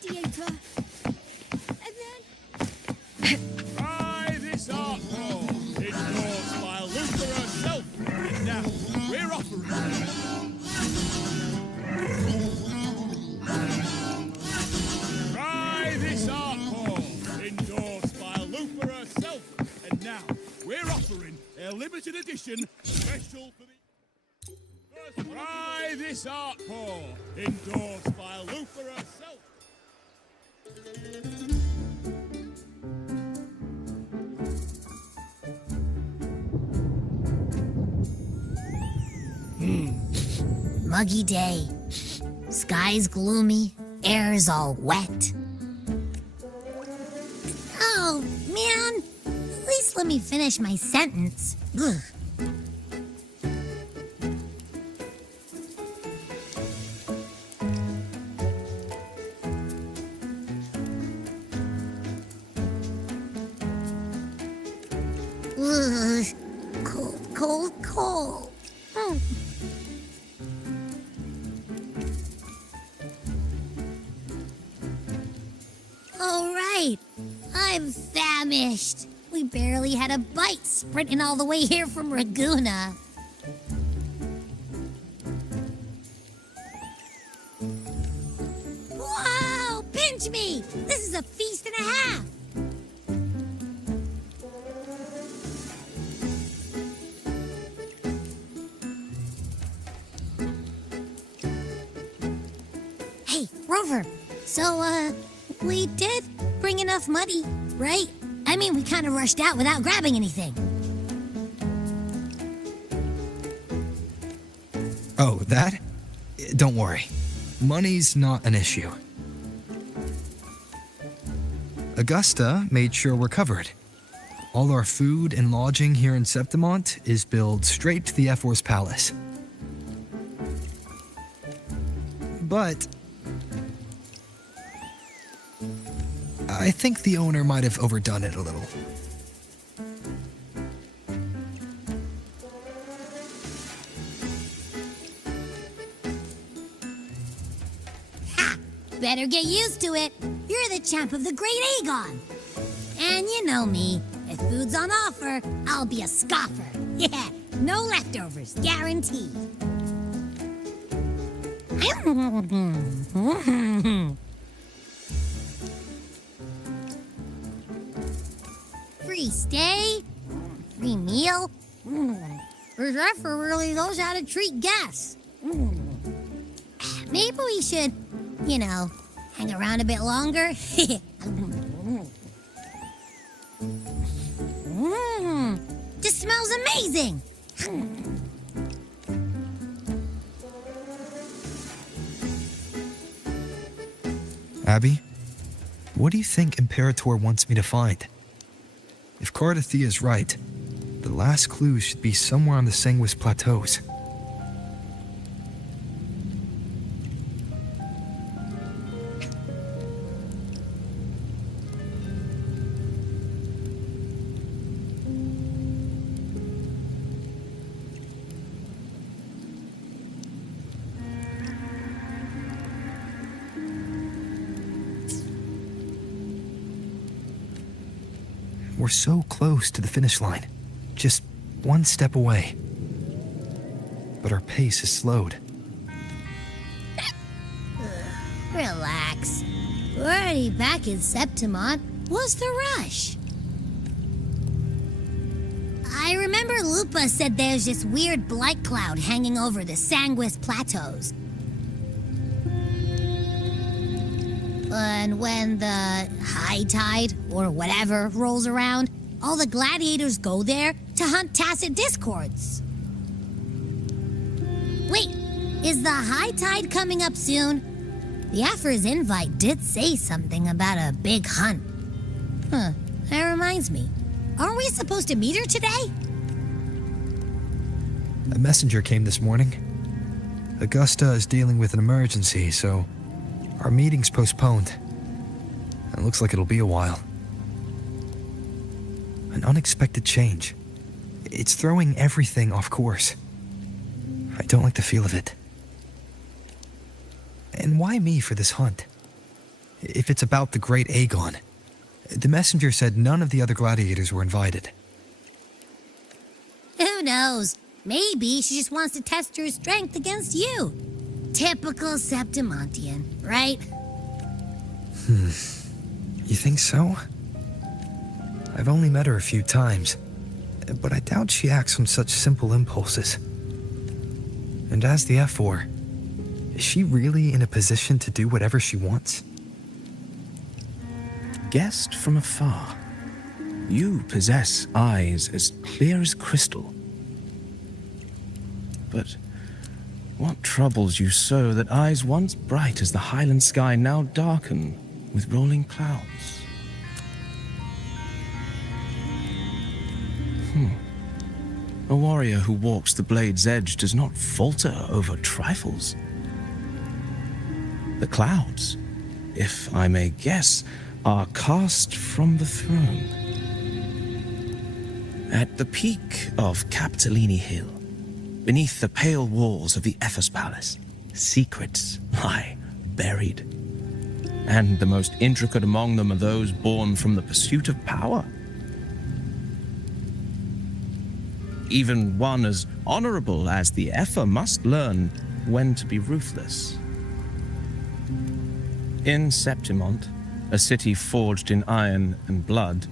gladiator. And then... Try this art form, endorsed by Luther herself. And now, we're offering... Try this art form, endorsed by Luther herself. And now, we're offering a limited edition special for the... Try this art form, endorsed by Luther herself. Muggy day. Sky's gloomy, air's all wet. Oh, man. At least let me finish my sentence. Ugh. Ugh. Cold, cold, cold. Mm. All right, I'm famished. We barely had a bite sprinting all the way here from Raguna. Whoa, pinch me! This is a feast and a half. Hey, Rover, so, we did bring enough money, right? I mean, we kind of rushed out without grabbing anything. Oh, that? Don't worry. Money's not an issue. Augusta made sure we're covered. All our food and lodging here in Septimont is billed straight to the F-Force Palace. But I think the owner might have overdone it a little. Ha! Better get used to it. You're the champ of the Great Aegon. And you know me. If food's on offer, I'll be a scoffer. Yeah, no leftovers, guaranteed. Free stay? Free meal? Reserve really knows how to treat guests. Maybe we should, you know, hang around a bit longer. This smells amazing. Abby, what do you think Imperator wants me to find? If Cardathia is right, the last clue should be somewhere on the Sanguis Plateaus. We're so close to the finish line, just one step away. But our pace has slowed. Relax. We're already back in Septimont. What's the rush? I remember Lupa said there's this weird blight cloud hanging over the Sanguis Plateaus. And when the high tide, or whatever, rolls around, all the gladiators go there to hunt tacit discords. Wait, is the high tide coming up soon? The Afra's invite did say something about a big hunt. Huh, that reminds me. Aren't we supposed to meet her today? A messenger came this morning. Augusta is dealing with an emergency, so our meeting's postponed. It looks like it'll be a while. An unexpected change. It's throwing everything off course. I don't like the feel of it. And why me for this hunt? If it's about the great Aegon. The messenger said none of the other gladiators were invited. Who knows? Maybe she just wants to test her strength against you. Typical Septimontian, right? You think so? I've only met her a few times, but I doubt she acts on such simple impulses. And as the F4, is she really in a position to do whatever she wants? Guessed from afar, you possess eyes as clear as crystal. But what troubles you so that eyes once bright as the highland sky now darken with rolling clouds? A warrior who walks the blade's edge does not falter over trifles. The clouds, if I may guess, are cast from the throne. At the peak of Capitolini Hill, beneath the pale walls of the Ephes Palace, secrets lie buried. And the most intricate among them are those born from the pursuit of power. Even one as honorable as the Epher must learn when to be ruthless. In Septimont, a city forged in iron and blood,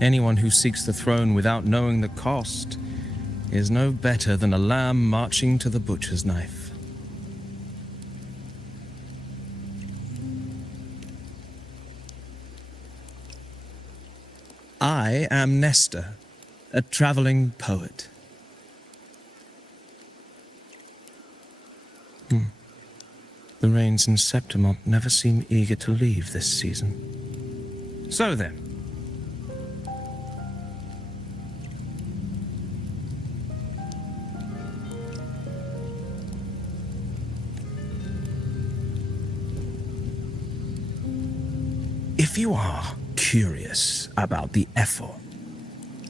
anyone who seeks the throne without knowing the cost is no better than a lamb marching to the butcher's knife. I am Nestor, a traveling poet. The rains in Septimont never seem eager to leave this season. So then, if you are curious about the Epher,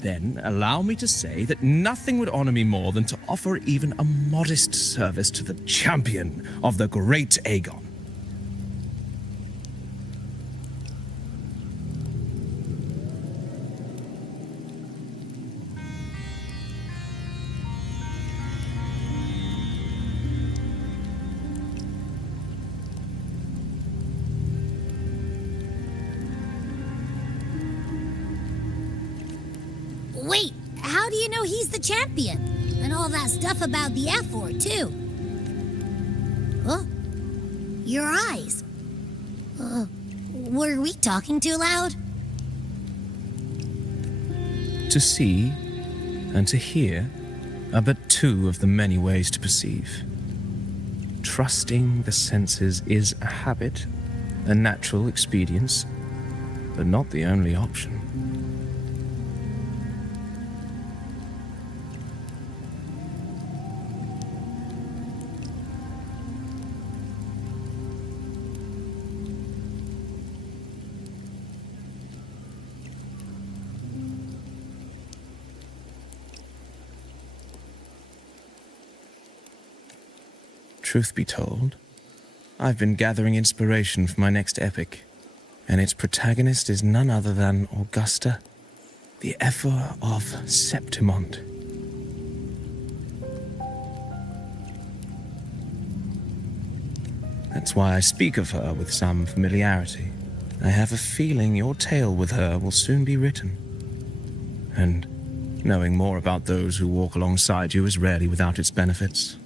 then allow me to say that nothing would honor me more than to offer even a modest service to the champion of the great Aegon. Wait, how do you know he's the champion? And all that stuff about the F4, too? Oh, your eyes. Were we talking too loud? To see and to hear are but two of the many ways to perceive. Trusting the senses is a habit, a natural expedience, but not the only option. Truth be told, I've been gathering inspiration for my next epic, and its protagonist is none other than Augusta, the Epher of Septimont. That's why I speak of her with some familiarity. I have a feeling your tale with her will soon be written. And knowing more about those who walk alongside you is rarely without its benefits.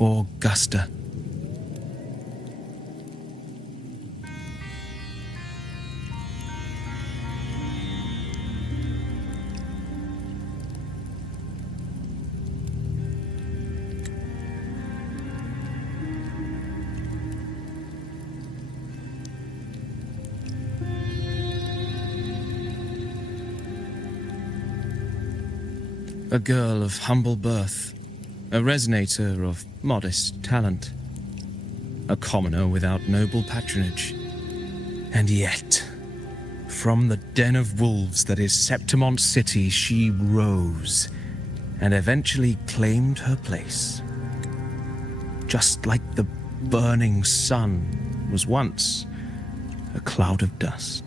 Augusta. A girl of humble birth, a resonator of modest talent, a commoner without noble patronage. And yet, From the den of wolves that is Septimont City, she rose and eventually claimed her place. Just like the burning sun was once a cloud of dust.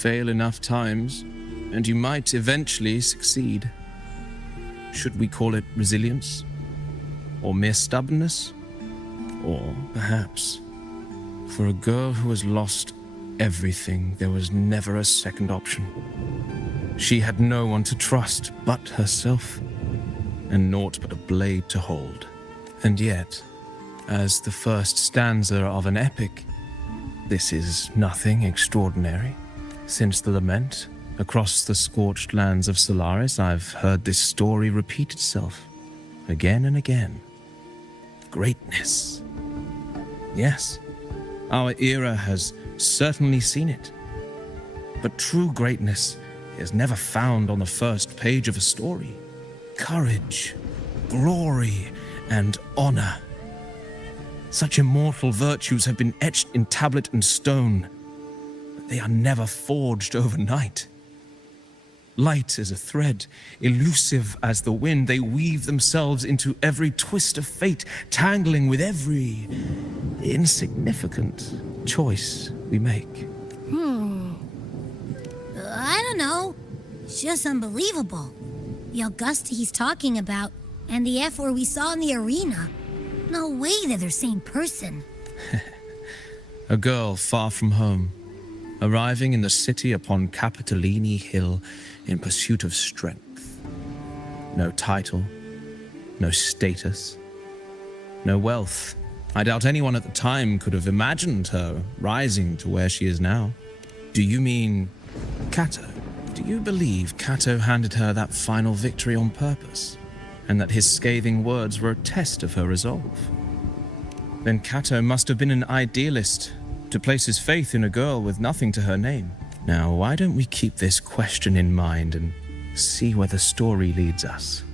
fail enough times, and you might eventually succeed. Should we call it resilience? Or mere stubbornness? Or perhaps, for a girl who has lost everything, there was never a second option. She had no one to trust but herself, and naught but a blade to hold. And yet, as the first stanza of an epic, this is nothing extraordinary. Since the lament, across the scorched lands of Solaris, I've heard this story repeat itself, again and again. Greatness. Yes, our era has certainly seen it. But true greatness is never found on the first page of a story. Courage, glory, and honor. Such immortal virtues have been etched in tablet and stone, but they are never forged overnight. Light as a thread, elusive as the wind, they weave themselves into every twist of fate, tangling with every insignificant choice we make. I don't know. It's just unbelievable. The Augusta he's talking about, and the F4 we saw in the arena. No way they're the same person. A girl far from home, arriving in the city upon Capitolini Hill in pursuit of strength. No title, no status, no wealth. I doubt anyone at the time could have imagined her rising to where she is now. Do you mean Kato? Do you believe Kato handed her that final victory on purpose, and that his scathing words were a test of her resolve? Then Kato must have been an idealist to place his faith in a girl with nothing to her name. Now, why don't we keep this question in mind and see where the story leads us?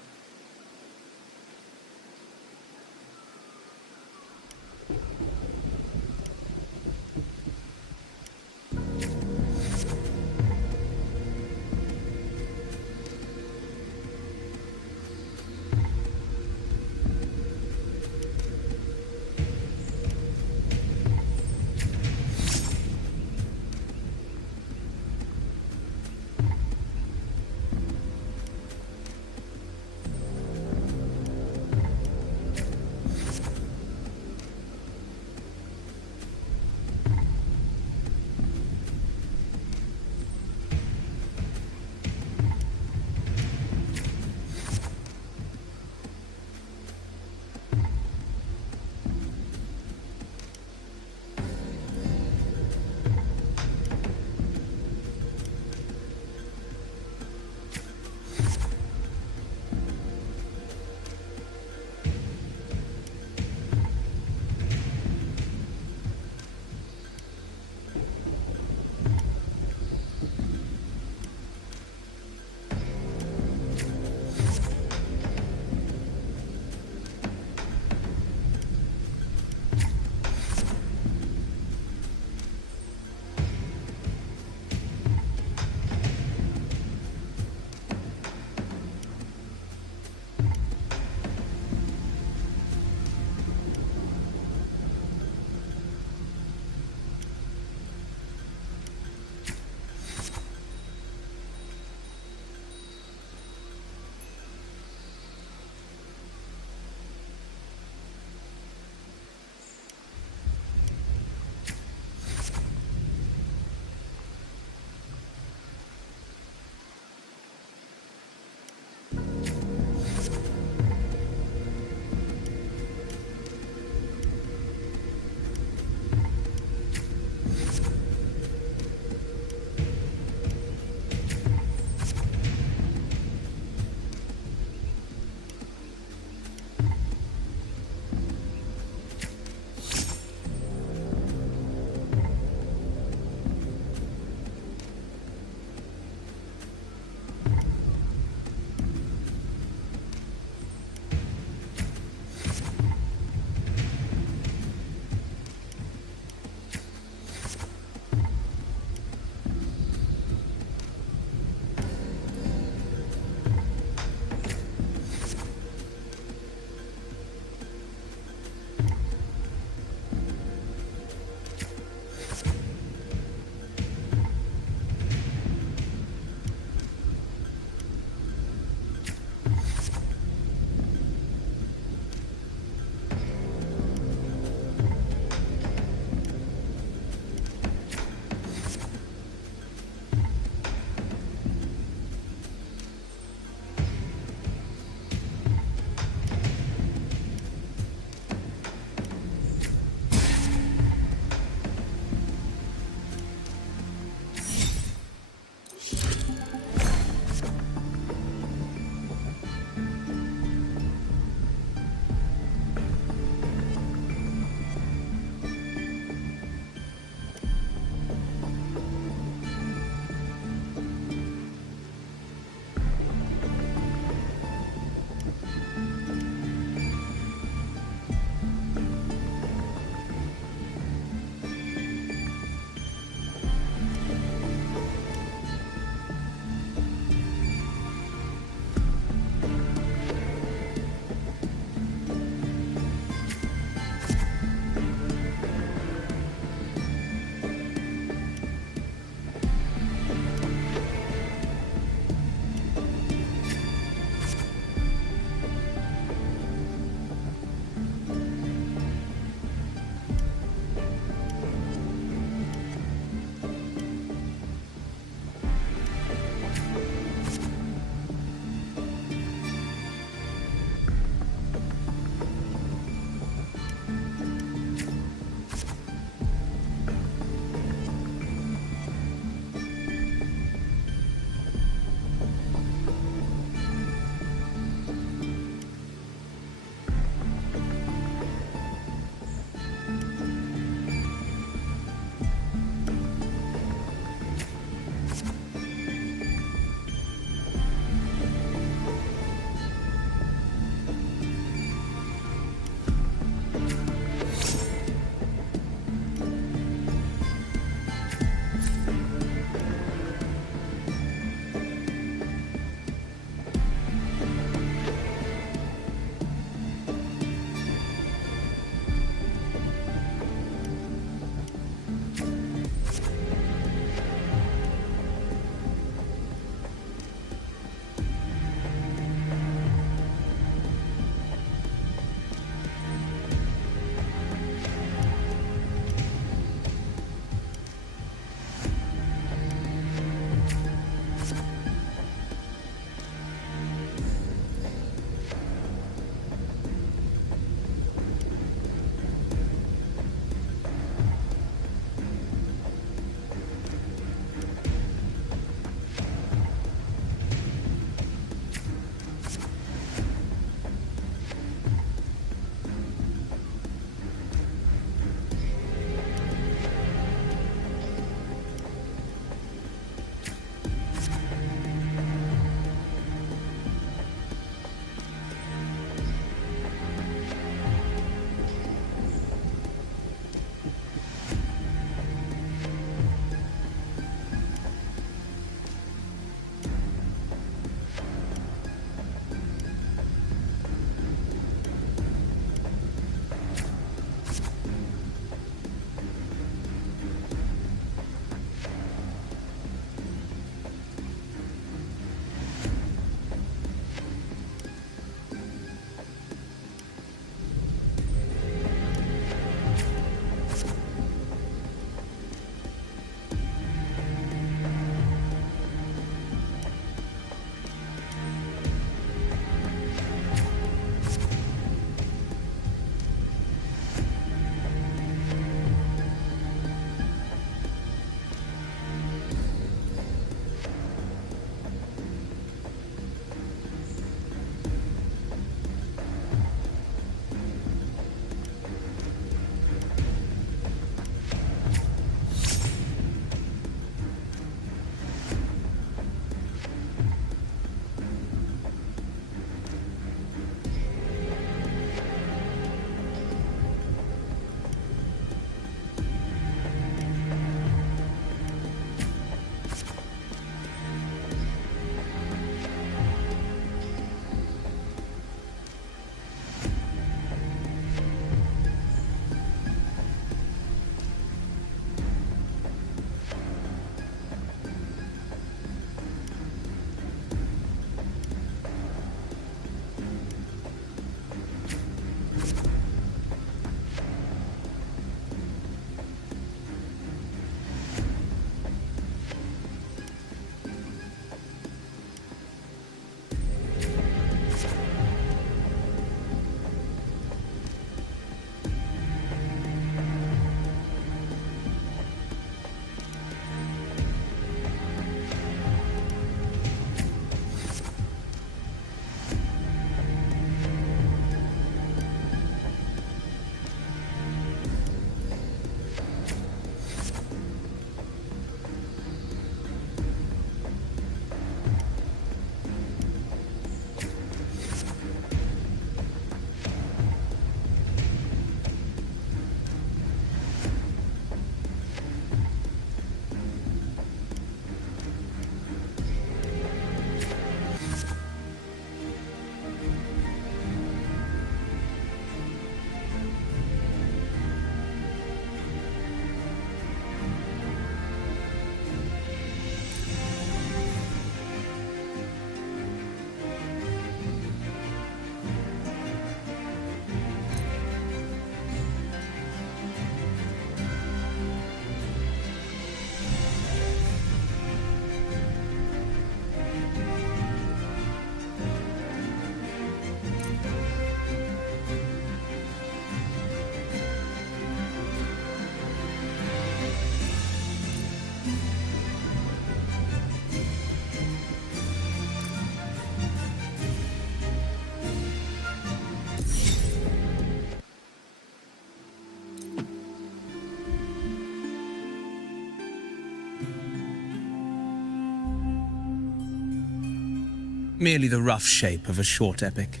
merely the rough shape of a short epic.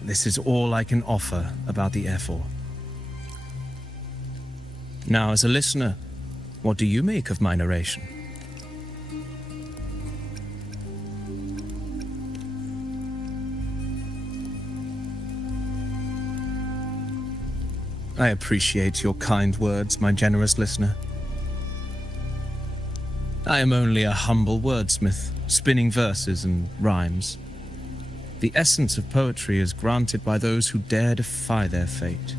This is all I can offer about the F4. Now, as a listener, what do you make of my narration? I appreciate your kind words, my generous listener. I am only a humble wordsmith, spinning verses and rhymes. The essence of poetry is granted by those who dare defy their fate.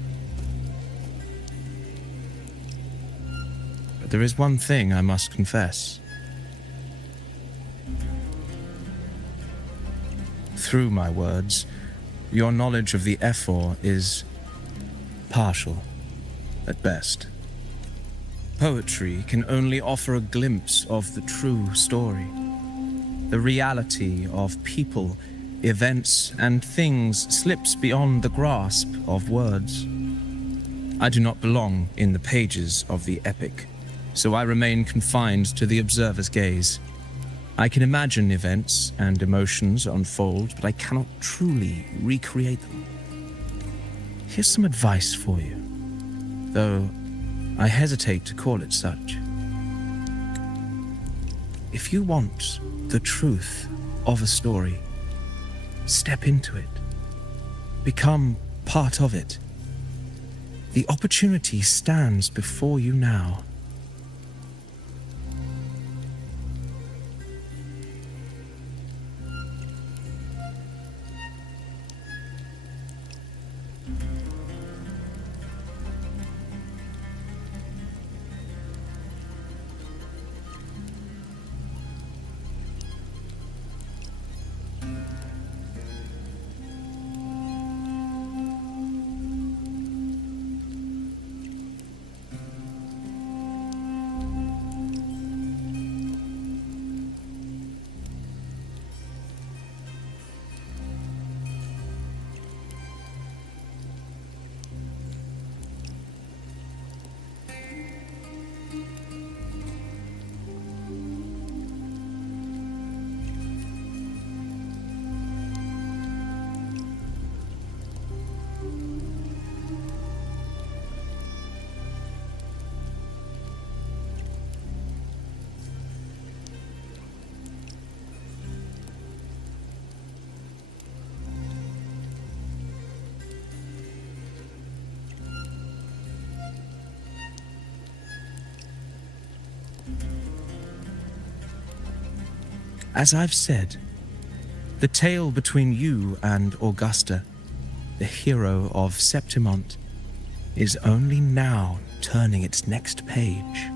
But there is one thing I must confess. Through my words, your knowledge of the F4 is partial, at best. Poetry can only offer a glimpse of the true story, the reality of people, events, and things slips beyond the grasp of words. I do not belong in the pages of the epic, so I remain confined to the observer's gaze. I can imagine events and emotions unfold, but I cannot truly recreate them. Here's some advice for you, though I hesitate to call it such. If you want the truth of a story, step into it. Become part of it. The opportunity stands before you now. As I've said, the tale between you and Augusta, the hero of Septimont, is only now turning its next page.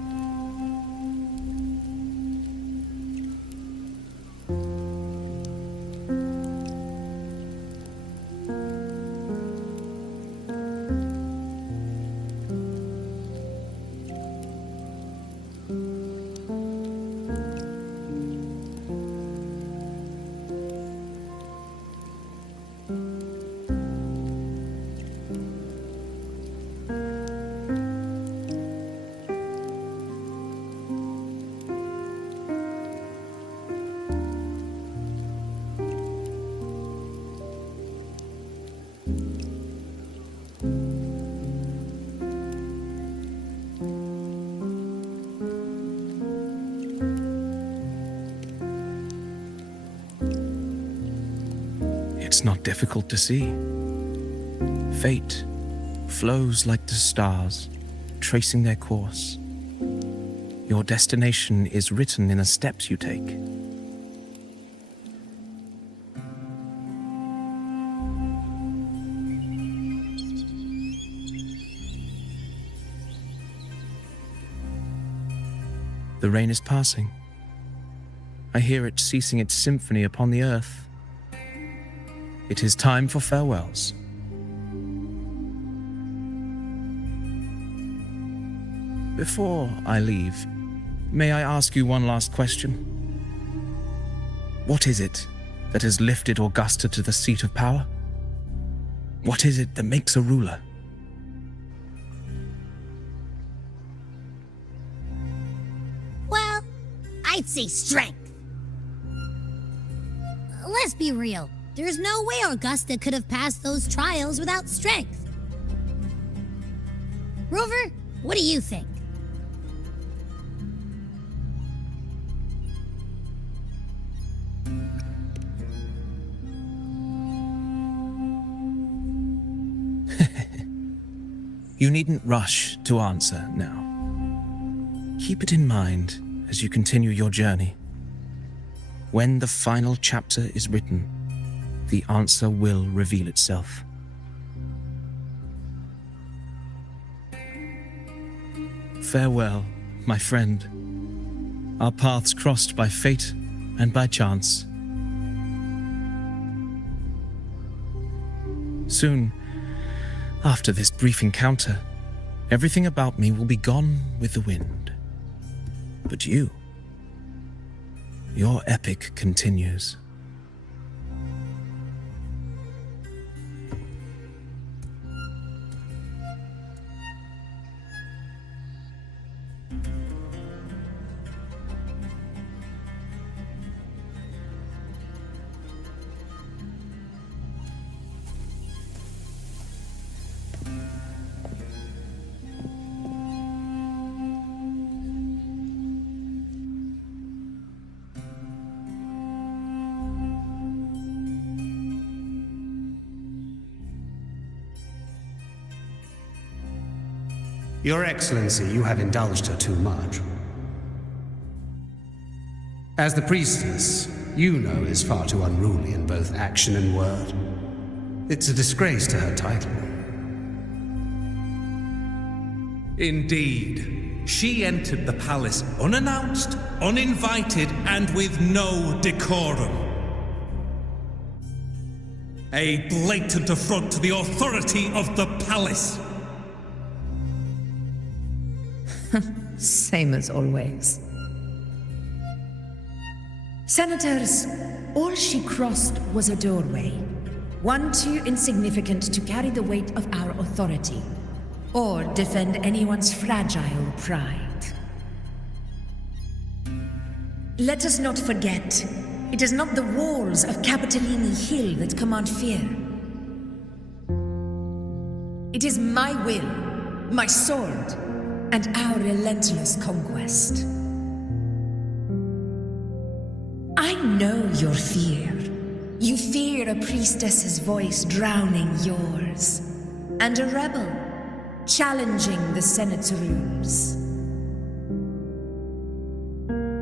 It's not difficult to see. Fate flows like the stars, tracing their course. Your destination is written in the steps you take. The rain is passing. I hear it ceasing its symphony upon the earth. It is time for farewells. Before I leave, may I ask you one last question? What is it that has lifted Augusta to the seat of power? What is it that makes a ruler? Well, I'd say strength. let's be real. There's no way Augusta could have passed those trials without strength. Rover, what do you think? You needn't rush to answer now. Keep it in mind as you continue your journey. When the final chapter is written, the answer will reveal itself. Farewell, my friend. Our paths crossed by fate and by chance. Soon, after this brief encounter, everything about me will be gone with the wind. But you, your epic continues. Your Excellency, you have indulged her too much. As the priestess, Yuno is far too unruly in both action and word. It's a disgrace to her title. Indeed. She entered the palace unannounced, uninvited, and with no decorum. A blatant affront to the authority of the palace. Same as always. Senators, all she crossed was a doorway. One too insignificant to carry the weight of our authority, or defend anyone's fragile pride. Let us not forget, it is not the walls of Capitolini Hill that command fear. It is my will, my sword, and our relentless conquest. I know your fear. You fear a priestess's voice drowning yours, and a rebel challenging the Senate's rules.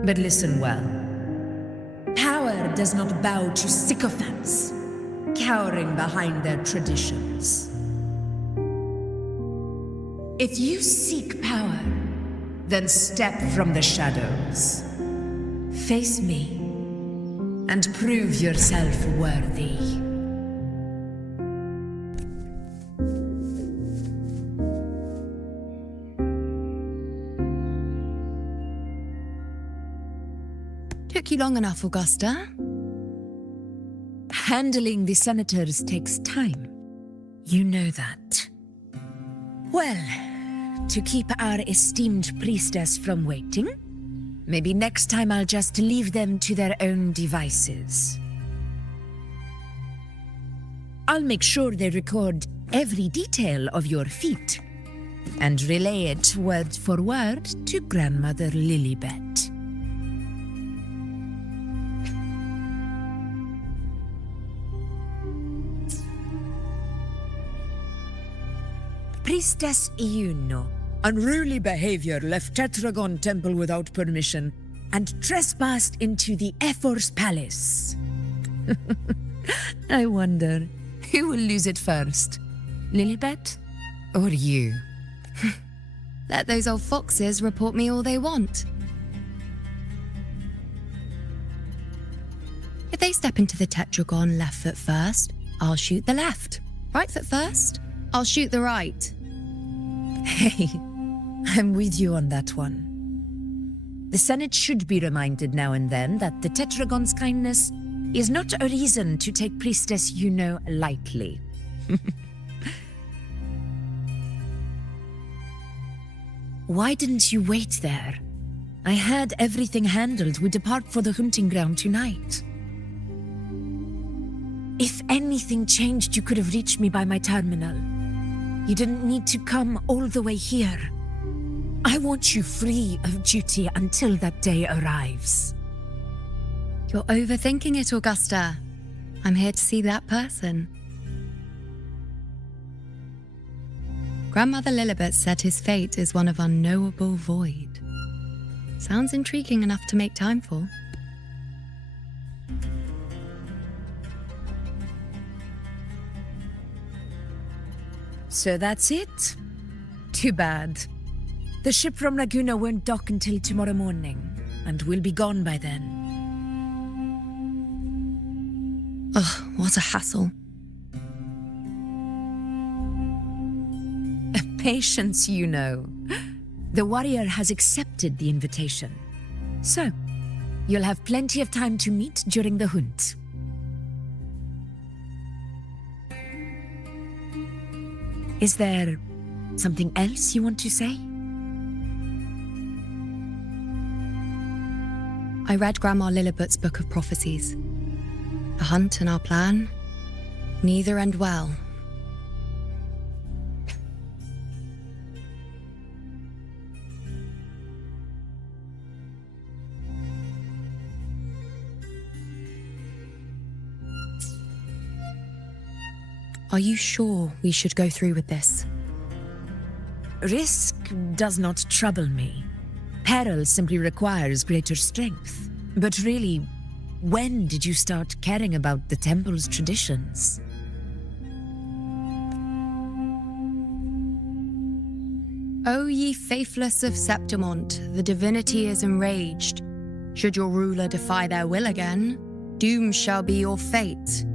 But listen well. Power does not bow to sycophants, cowering behind their traditions. If you seek power, then step from the shadows. Face me, and prove yourself worthy. Took you long enough, Augusta. Handling the senators takes time. You know that. Well, to keep our esteemed priestess from waiting, maybe next time I'll just leave them to their own devices. I'll make sure they record every detail of your feat and relay it word for word to Grandmother Lilibet. Priestess Yuno. Unruly behavior left Tetragon Temple without permission and trespassed into the Ephor's palace. I wonder, who will lose it first? Lilibet or you? Let those old foxes report me all they want. If they step into the tetragon left foot first, I'll shoot the left. Right foot first, I'll shoot the right. Hey, I'm with you on that one. The Senate should be reminded now and then that the Tetragon's kindness is not a reason to take Priestess Yuno lightly. Why didn't you wait there? I had everything handled. We depart for the hunting ground tonight. If anything changed, you could have reached me by my terminal. You didn't need to come all the way here. I want you free of duty until that day arrives. You're overthinking it, Augusta. I'm here to see that person. Grandmother Lilibet said his fate is one of unknowable void. Sounds intriguing enough to make time for. So that's it? Too bad. The ship from Laguna won't dock until tomorrow morning, and we'll be gone by then. Ugh, what a hassle. Patience, you know. The warrior has accepted the invitation. So, you'll have plenty of time to meet during the hunt. Is there something else you want to say? I read Grandma Lilibet's Book of Prophecies. The hunt and our plan, neither end well. Are you sure we should go through with this? Risk does not trouble me. Peril simply requires greater strength. But really, when did you start caring about the temple's traditions? O ye faithless of Septimont, the divinity is enraged. Should your ruler defy their will again, doom shall be your fate.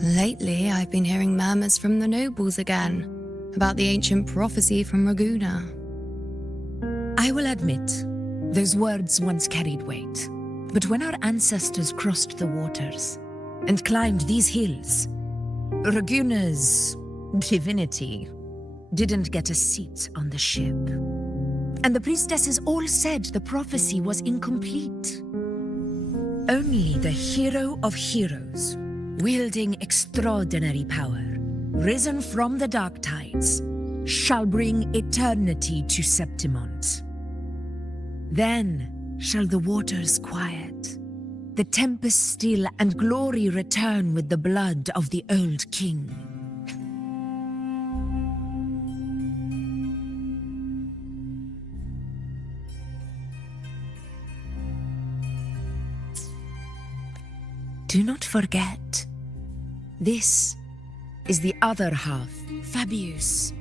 Lately, I've been hearing murmurs from the nobles again about the ancient prophecy from Raguna. I will admit, those words once carried weight. But when our ancestors crossed the waters and climbed these hills, Raguna's divinity didn't get a seat on the ship. And the priestesses all said the prophecy was incomplete. Only the hero of heroes, wielding extraordinary power, risen from the dark tides, shall bring eternity to Septimont. Then shall the waters quiet, the tempest still, and glory return with the blood of the old king. Do not forget, this is the other half. Fabius,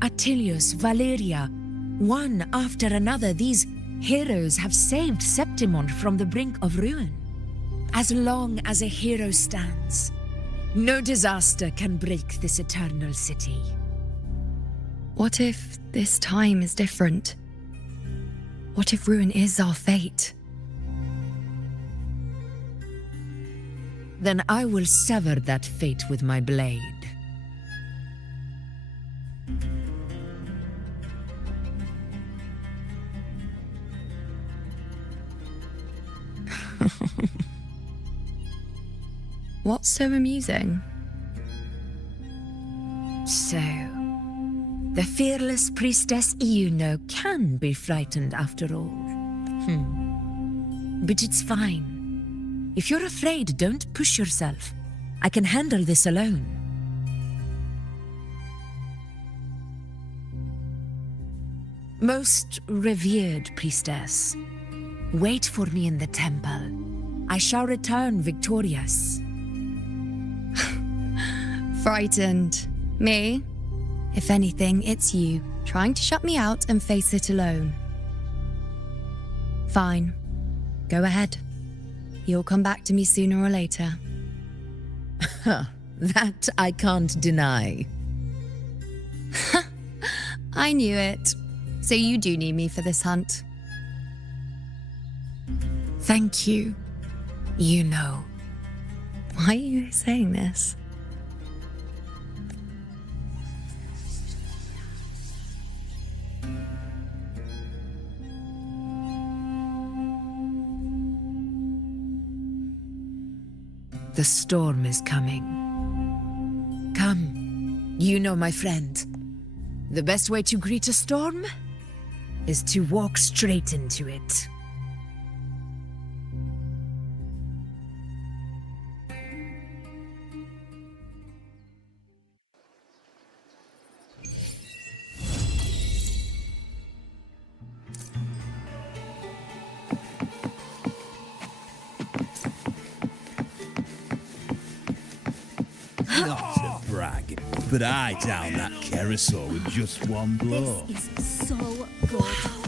Attilius, Valeria, one after another, these heroes have saved Septimont from the brink of ruin. As long as a hero stands, no disaster can break this eternal city. What if this time is different? What if ruin is our fate? Then I will sever that fate with my blade. What's so amusing? So, the fearless priestess Iuno can be frightened after all. But it's fine. If you're afraid, don't push yourself. I can handle this alone. Most revered priestess, wait for me in the temple. I shall return victorious. Frightened. Me? If anything, it's you, trying to shut me out and face it alone. Fine. Go ahead. You'll come back to me sooner or later. That I can't deny. I knew it. So you do need me for this hunt. Thank you. You know. Why are you saying this? The storm is coming. Come, you know my friend. The best way to greet a storm is to walk straight into it. Not to brag, but I downed that carousel with just one blow. This is so good.